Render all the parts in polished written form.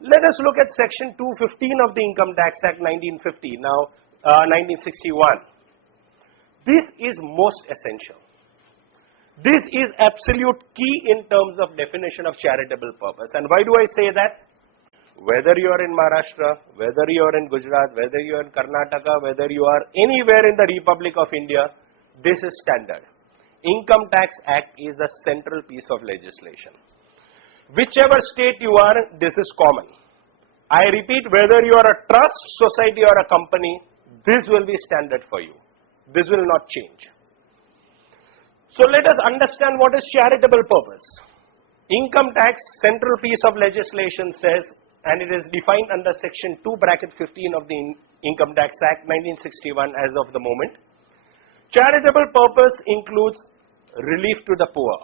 Let us look at section 215 of the Income Tax Act 1960. Now, 1961. This is most essential. This is absolute key in terms of definition of charitable purpose. And why do I say that? Whether you are in Maharashtra, whether you are in Gujarat, whether you are in Karnataka, whether you are anywhere in the Republic of India, this is standard. Income Tax Act is a central piece of legislation. Whichever state you are, this is common. I repeat, whether you are a trust, society or a company, this will be standard for you. This will not change. So let us understand what is charitable purpose. Income tax, central piece of legislation says, and it is defined under section 2 bracket 15 of the Income Tax Act 1961 as of the moment. Charitable purpose includes relief to the poor.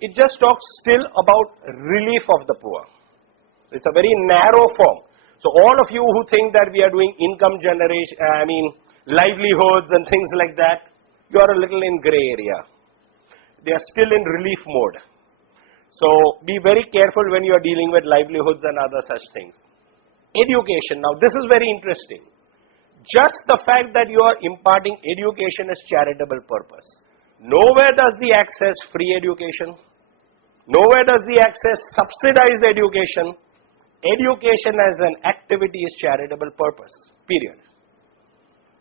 It just talks still about relief of the poor. It's a very narrow form. So all of you who think that we are doing income generation, livelihoods and things like that, you are a little in gray area. They are still in relief mode. So be very careful when you are dealing with livelihoods and other such things. Education, now this is very interesting. Just the fact that you are imparting education as charitable purpose. Nowhere does the Act says free education. Nowhere does the Act says subsidized education. Education as an activity is charitable purpose, period.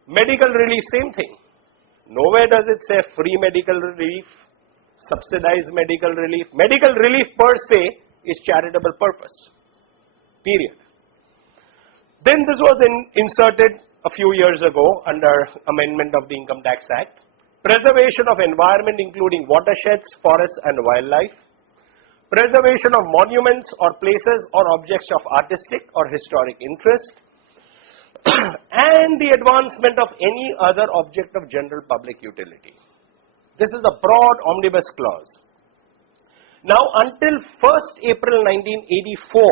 Medical relief, same thing. Nowhere does it say free medical relief, subsidized medical relief. Medical relief per se is charitable purpose, period. Then this was inserted a few years ago under amendment of the Income Tax Act. Preservation of environment including watersheds, forests and wildlife. Preservation of monuments or places or objects of artistic or historic interest. And the advancement of any other object of general public utility. This is a broad omnibus clause. Now until 1st April 1984,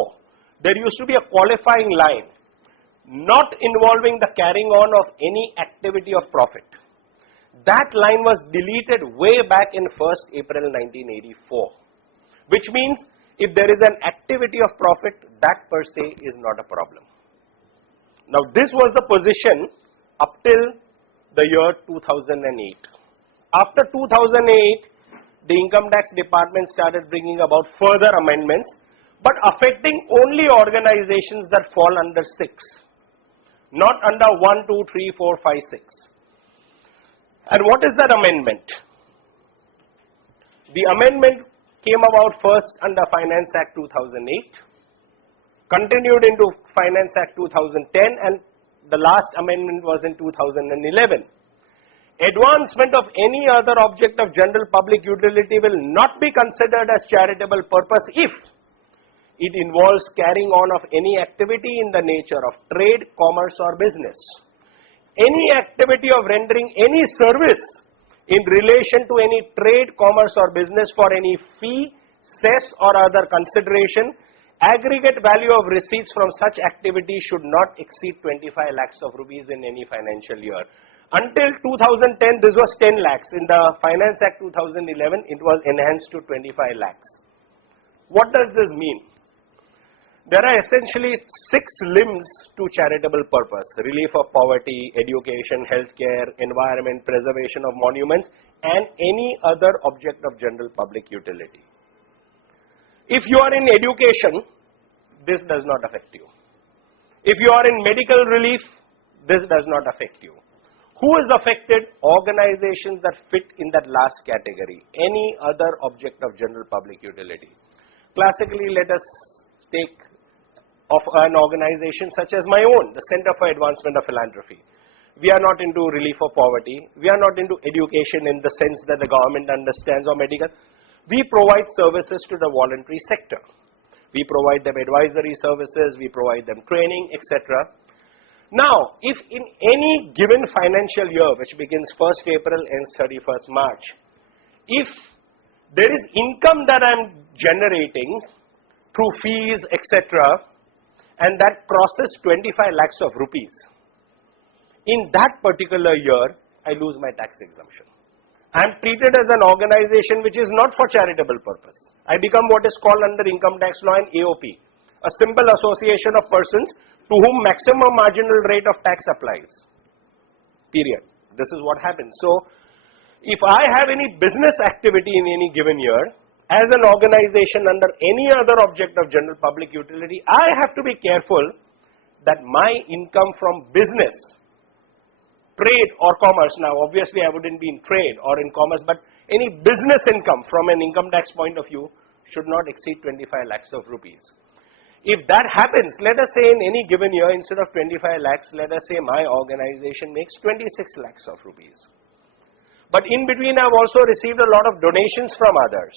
there used to be a qualifying line not involving the carrying on of any activity of profit. That line was deleted way back in 1st April 1984, which means if there is an activity of profit, that per se is not a problem. Now this was the position up till the year 2008. After 2008, the Income Tax Department started bringing about further amendments, but affecting only organizations that fall under 6, not under 1, 2, 3, 4, 5, 6. And what is that amendment? The amendment came about first under Finance Act 2008, continued into Finance Act 2010, and the last amendment was in 2011. Advancement of any other object of general public utility will not be considered as charitable purpose if it involves carrying on of any activity in the nature of trade, commerce or business. Any activity of rendering any service in relation to any trade, commerce or business for any fee, cess or other consideration. Aggregate value of receipts from such activity should not exceed 25 lakhs of rupees in any financial year. Until 2010, this was 10 lakhs. In the Finance Act 2011, it was enhanced to 25 lakhs. What does this mean? There are essentially 6 limbs to charitable purpose: relief of poverty, education, healthcare, environment, preservation of monuments, and any other object of general public utility. If you are in education, this does not affect you. If you are in medical relief, this does not affect you. Who is affected? Organizations that fit in that last category, any other object of general public utility. Classically, let us take of an organization such as my own, the Center for Advancement of Philanthropy. We are not into relief of poverty. We are not into education in the sense that the government understands, or medical. We provide services to the voluntary sector. We provide them advisory services, we provide them training, etc. Now, if in any given financial year, which begins 1st April and 31st March, if there is income that I am generating through fees, etc., and that crosses 25 lakhs of rupees, in that particular year, I lose my tax exemption. I am treated as an organization which is not for charitable purpose. I become what is called under income tax law an AOP, a simple association of persons to whom maximum marginal rate of tax applies. Period. This is what happens. So, if I have any business activity in any given year, as an organization under any other object of general public utility, I have to be careful that my income from business, trade or commerce, now obviously I wouldn't be in trade or in commerce, but any business income from an income tax point of view should not exceed 25 lakhs of rupees. If that happens, let us say in any given year, instead of 25 lakhs, let us say my organization makes 26 lakhs of rupees. But in between I have also received a lot of donations from others.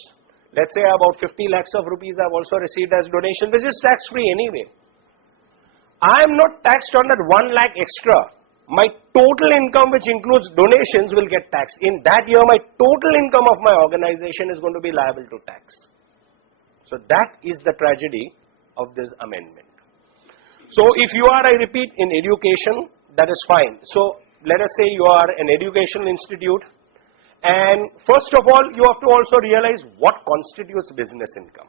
Let's say about 50 lakhs of rupees I have also received as donation, which is tax free anyway. I am not taxed on that 1 lakh extra. My total income, which includes donations, will get taxed. In that year, my total income of my organization is going to be liable to tax. So that is the tragedy of this amendment. So if you are, I repeat, in education, that is fine. So let us say you are an educational institute, and first of all, you have to also realize what constitutes business income.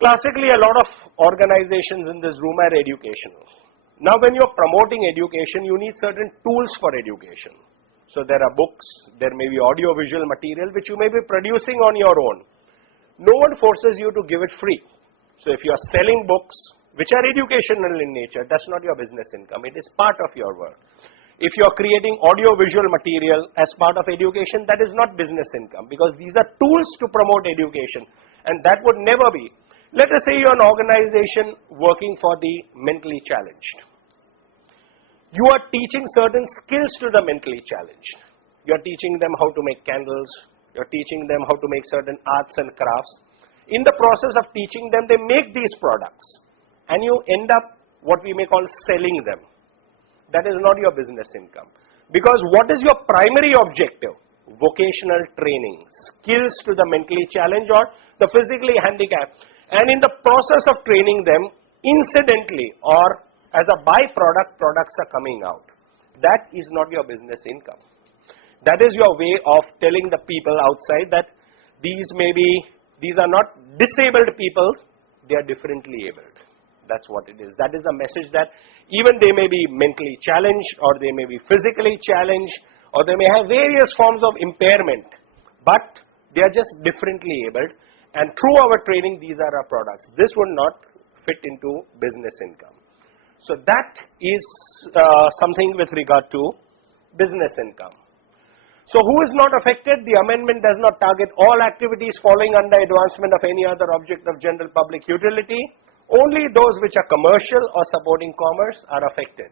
Classically, a lot of organizations in this room are educational. Now, when you are promoting education, you need certain tools for education. So there are books, there may be audio-visual material which you may be producing on your own. No one forces you to give it free. So if you are selling books which are educational in nature, that's not your business income. It is part of your work. If you are creating audio-visual material as part of education, that is not business income, because these are tools to promote education, and that would never be. Let us say you are an organization working for the mentally challenged. You are teaching certain skills to the mentally challenged. You are teaching them how to make candles. You are teaching them how to make certain arts and crafts. In the process of teaching them, they make these products, and you end up what we may call selling them. That is not your business income. Because what is your primary objective? Vocational training, skills to the mentally challenged or the physically handicapped. And in the process of training them, incidentally or as a byproduct, products are coming out. That is not your business income. That is your way of telling the people outside that these are not disabled people, they are differently abled. That's what it is. That is a message that even they may be mentally challenged, or they may be physically challenged, or they may have various forms of impairment, but they are just differently abled, and through our training, these are our products. This would not fit into business income. So that is something with regard to business income. So who is not affected? The amendment does not target all activities falling under advancement of any other object of general public utility. Only those which are commercial or supporting commerce are affected.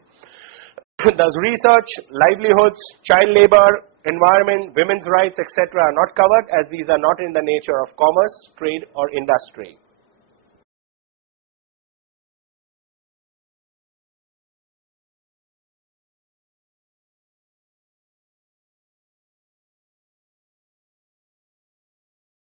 Thus research, livelihoods, child labor, environment, women's rights, etc. are not covered, as these are not in the nature of commerce, trade or industry.